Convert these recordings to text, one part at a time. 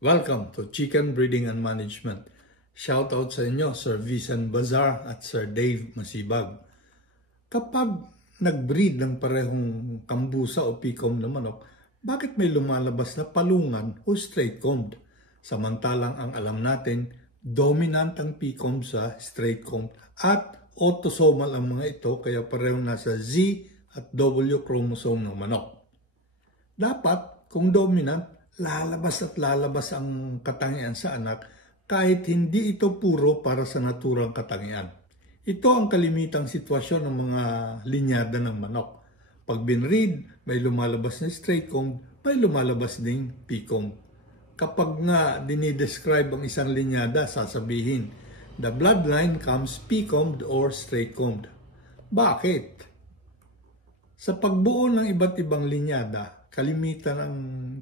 Welcome to Chicken Breeding and Management. Shoutout sa inyo, Sir Vincent Bazar at Sir Dave Masibag. Kapag nag-breed ng parehong kambusa o pikom na manok, bakit may lumalabas na palungan o straight-combed? Samantalang ang alam natin, dominant ang pikom sa straight-combed at autosomal ang mga ito kaya parehong nasa Z at W chromosome ng manok. Dapat, kung dominant, lalabas at lalabas ang katangian sa anak kahit hindi ito puro para sa naturang katangian. Ito ang kalimitang sitwasyon ng mga linyada ng manok. Pag binreed, may lumalabas na straight-combed, may lumalabas ding P-combed. Kapag nga dinidescribe ang isang linyada, sasabihin, the bloodline comes P-combed or straight-combed. Bakit? Sa pagbuo ng iba't ibang linyada, kalimitan ang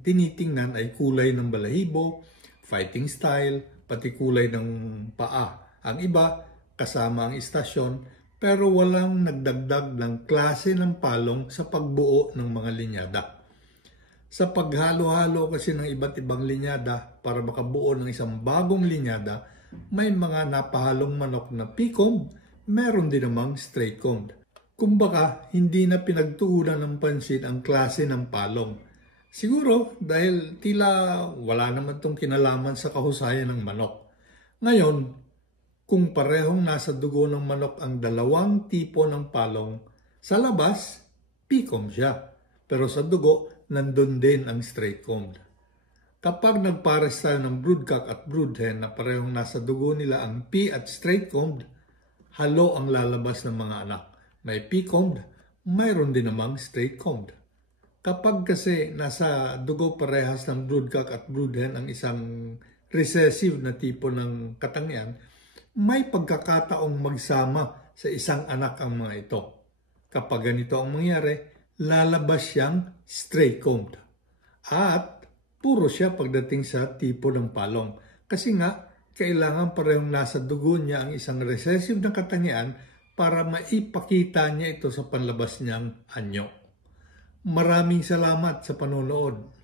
tinitingnan ay kulay ng balahibo, fighting style, pati kulay ng paa. Ang iba, kasama ang istasyon, pero walang nagdagdag ng klase ng palong sa pagbuo ng mga linyada. Sa paghalo-halo kasi ng iba't ibang linyada para makabuo ng isang bagong linyada, may mga napahalong manok na P-combed, meron din namang straight-combed. Kumbaga, hindi na pinagtuunan ng pansin ang klase ng palong. Siguro dahil tila wala naman itong kinalaman sa kahusayan ng manok. Ngayon, kung parehong nasa dugo ng manok ang dalawang tipo ng palong, sa labas, P-combed siya. Pero sa dugo, nandun din ang straight-combed. Kapag nagpares tayo ng broodcock at broodhen na parehong nasa dugo nila ang P at straight-combed, halo ang lalabas ng mga anak. May P-combed, mayroon din namang straight-combed. Kapag kasi nasa dugo parehas ng broodcock at broodhen ang isang recessive na tipo ng katangian, may pagkakataong magsama sa isang anak ang mga ito. Kapag ganito ang mangyari, lalabas siyang straight-combed. At puro siya pagdating sa tipo ng palong. Kasi nga, kailangan parehong nasa dugo niya ang isang recessive na katangian para maipakita niya ito sa panlabas niyang anyo. Maraming salamat sa panonood.